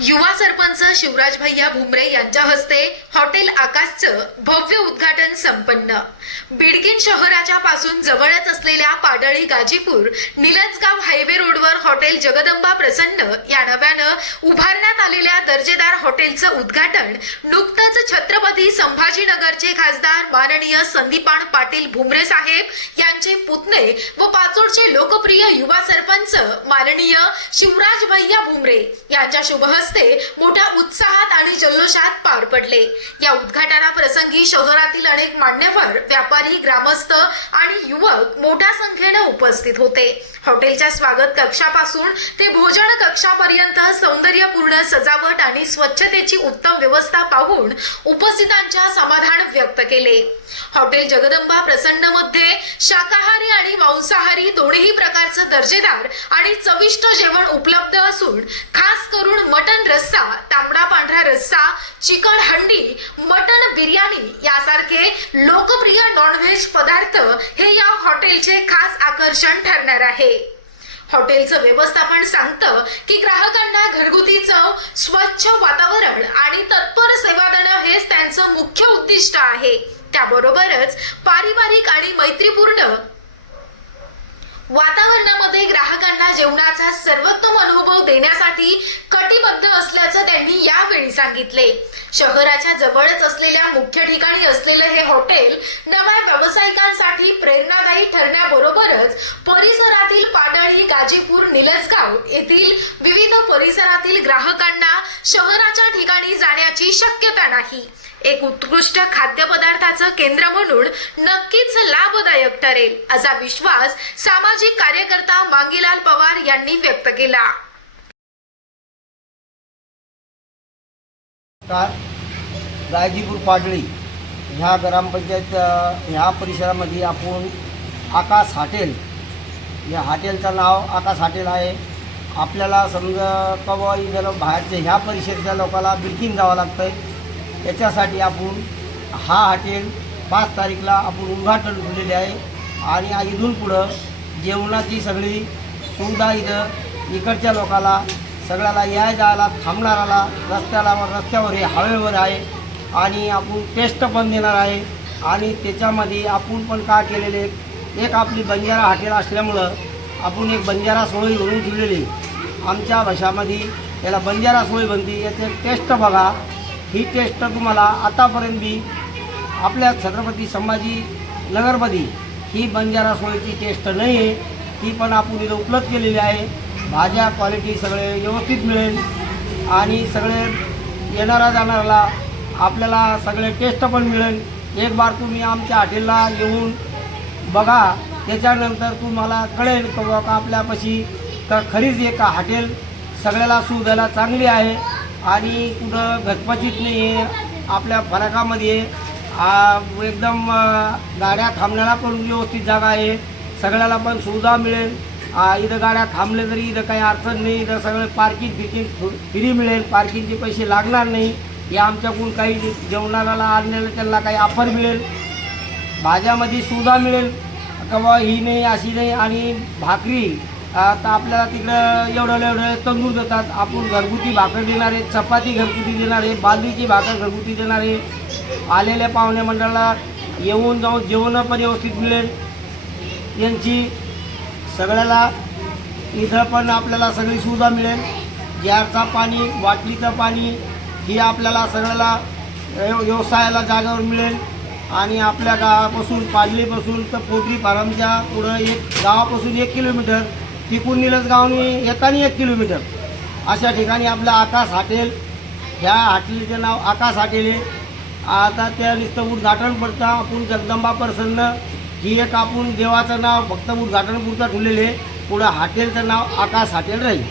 युवा सरपंच शिवराज भैया भुमरे यांच्या हस्ते हॉटेल आकाशचं भव्य उद्घाटन संपन्न. बिडकिन शहराच्या पासून जवळच असलेल्या पाडळी गाजीपूर निलजगाव हायवे रोडवर हॉटेल जगदंबा प्रसन्न या नव्यानं उभारण्यात आलेल्या दर्जेदार हॉटेलचं उद्घाटन नुकतंच छत्रपती संभाजीनगरचे खासदार माननीय संदीपान पाटील भुमरे साहेब यांचे पुतणे व पाचोडचे लोकप्रिय युवा सरपंच माननीय शिवराज भैया भुमरे यांच्या शुभहस्ते मोठ्या उत्साहात आणि जल्लोषात पार पडले. या उद्घाटनाप्रसंगी शहरातील अनेक मान्यवर व्यापारी ग्रामस्थ आणि युवक मोठ्या संख्येने उपस्थित होते. हॉटेलच्या स्वागत कक्षापासून ते भोजन कक्षापर्यंत सौंदर्यपूर्ण सजावट आणि स्वच्छतेची उत्तम व्यवस्था पाहून उपस्थितांच्या समाधान व्यक्त केले. हॉटेल जगदंबा प्रसन्नमध्ये शाकाहारी आणि मांसाहारी दोन्ही प्रकारचं दर्जेदार आणि चविष्ट जेवण उपलब्ध असून खास करून मटन रस्सा तांबडा पांढरा रस्सा चिकन हंडी मटन बिर्याणी यासारखे लोकप्रिय नॉनव्हेज पदार्थ हे या हॉटेलचे खास आकर्षण ठरणार आहे. हॉटेलचं व्यवस्थापन सांगतं की ग्राहकांना घरगुती चव स्वच्छ वातावरण आणि तत्पर सेवा देणं हेच त्यांचं मुख्य उद्दिष्ट आहे. त्याबरोबरच पारिवारिक आणि मैत्रीपूर्ण वातावरणामध्ये ग्राहकांना जेवणाचा सर्वोत्तम अनुभव देण्यासाठी कटिबद्ध असल्याचं त्यांनी यावेळी सांगितले. शहराच्या जवळच असलेल्या मुख्य ठिकाणी असलेलं हे हॉटेल नव्या व्यावसायिकांसाठी प्रेरणादायी ठरण्याबरोबरच परिसरातील पाडळी गाजीपूर निलजगाव येथील विविध परिसरातील ग्राहकांना शहराच्या ठिकाणी जाण्याची शक्यता नाही. एक उत्कृष्ट खाद्यपदार्थाचं केंद्र म्हणून नक्कीच लाभदायक ठरेल असा विश्वास सामाजिक कार्यकर्ता मांगीलाल पवार यांनी व्यक्त केला. रायजीपूर पाटळी पाडळी ह्या ग्रामपंचायत ह्या परिसरामध्ये आपण आकाश हॉटेल. या हॉटेलचं नाव आकाश हॉटेल आहे. आपल्याला समजा कवा इथं बाहेरच्या ह्या परिसरच्या लोकांना बिल्किंग जावं लागतं आहे त्याच्यासाठी आपण हा हॉटेल पाच तारीखला आपण उद्घाटन ठेवलेले आहे. आणि इथून पुढं जेवणाची सगळी सुविधा इथं इकडच्या लोकाला सगळ्याला या जायला थांबणाराला रस्त्याला रस्त्यावर हे हवेवर आहे. आणि आपण टेस्ट पण देणार आहे. आणि त्याच्यामध्ये आपण पण काय केलेले एक आपली बंजारा हॉटेल असल्यामुळं आपण एक बंजारा सोळी घेऊन ठेवलेली आमच्या भाषामध्ये याला बंजारा सोळी बनते याचे टेस्ट बघा. ही टेस्ट तुम्हाला आतापर्यंत बी आपल्या छत्रपती संभाजी नगरमध्ये ही बंजारा सोयीची टेस्ट नाही आहे. ती पण आपण इथं उपलब्ध केलेली आहे. भाज्या क्वालिटी सगळे व्यवस्थित मिळेल. आणि सगळे येणारा जाणाऱ्याला आपल्याला सगळे टेस्ट पण मिळेल. एक बार तुम्ही आमच्या हॉटेलला येऊन बघा. त्याच्यानंतर तुम्हाला कळेल बुवा का आपल्यापाशी तर खरीच एक हॉटेल सगळ्याला सुविधाला चांगली आहे. आणि कुठं घटपचित नाही आहे आपल्या फरकामध्ये एकदम गाड्या थांबण्याला पण व्यवस्थित जागा आहे. सगळ्याला पण सुविधा मिळेल. इथं गाड्या थांबले तरी इथं काही अडचण नाही. इथं सगळं पार्किंग फिकिंग फ्री मिळेल. पार्किंगचे पैसे लागणार नाही. हे आमच्याकडून काही जेवणाला आणलेलं त्यांना काही ऑफर मिळेल. भाज्यामध्ये सुविधा मिळेल. किंवा ही नाही अशी नाही. आणि भाकरी आता आपल्याला तिकडं एवढं एवढं तंदूर देतात. आपण घरगुती भाकर देणारे चपाती घरगुती देणारे बाजरीची भाकर घरगुती देणारे आलेल्या पाहुणे मंडळाला येऊन जाऊन जेवण पण व्यवस्थित मिळेल. यांची सगळ्याला इथं पण आपल्याला सगळी सुविधा मिळेल. जारचा पाणी बाटलीचं पाणी ही आपल्याला सगळ्याला व्यव- व्यवसायाला जागेवर मिळेल. आणि आपल्या गावापासून पाडलीपासून तर पोटरी फार्मच्या पुढं एक गावापासून एक किलोमीटर तिकून निलज येताना एक किलोमीटर. अशा ठिकाणी आपलं आकाश हॉटेल ह्या हॉटेलचं नाव आकाश हॉटेल आहे. आता त्या नुसतं उद्घाटन पडतं आपण जगदंबा प्रसन्न ही एक आपण देवाचं नाव फक्त उद्घाटनपुरता ठेवलेले पुढं हॉटेलचं नाव आकाश हॉटेल राहील.